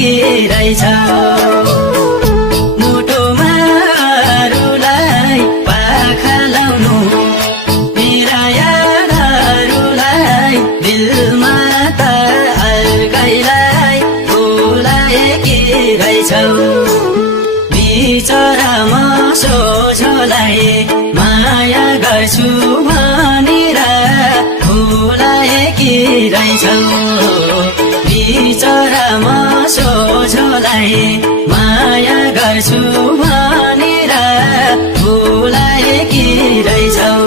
बोलाएकी रहेछौ मुटुमा अरूलाई पाखा लाउनु मेरा यादहरूलाई दिलमा त अर्कैलाई बोलाएकी रहेछौ बिचरामा सोझोलाई माया गर्छु भनेर बोलाएकी रहेछौ बिचरामा सोझोलाई माया गर्छु भनेर बोलाएकी रहेछौ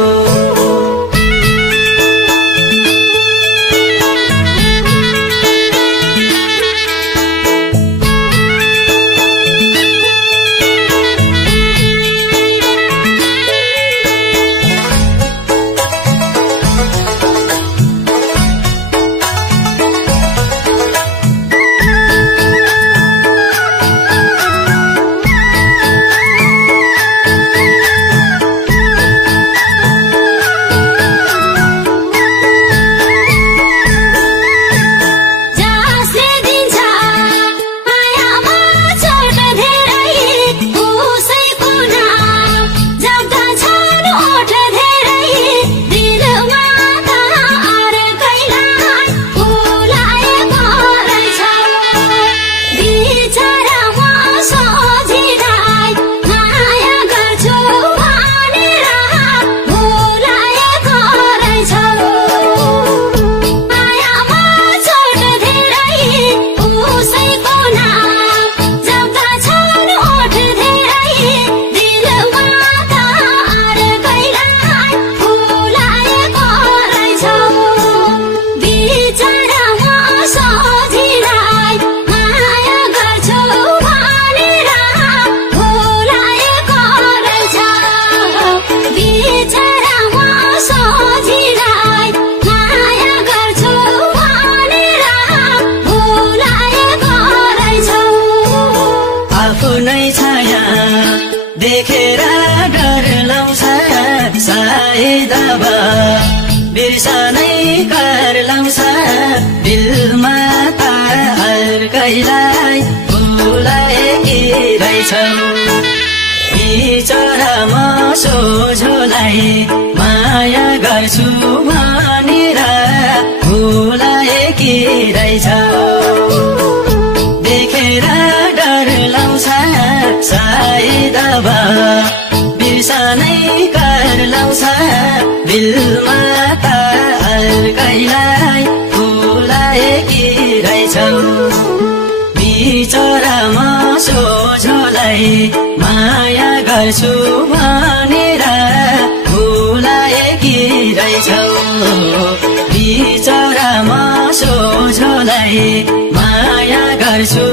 देखेर डर लाउँछ सायद अब बिर्सनै कर लाउँछ दिलमा त अर्कैलाई बोलाएकी रहेछौ बिचरामा सोझोलाई माया गर्छु भनेर बोलाएकी रहेछौ देखेर डर लाउँछ सायद अब बिर्सनै कर लाउँछ दिलमा त अर्कैलाई बोलाएकी रहेछौ बिचरामा सोझोलाई माया गर्छु भनेर बोलाएकी रहेछौ बिचरामा सोझोलाई माया गर्छु